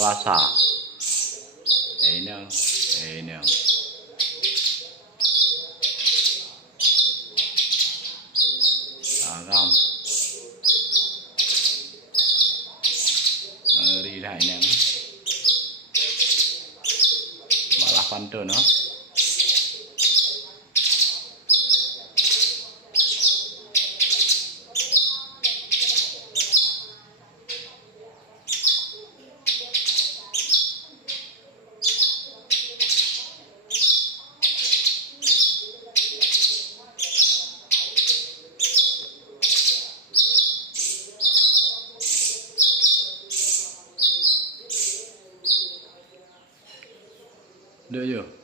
Selasa. Ini yang Agam ngeri dah ini malah pantun no. Được chưa?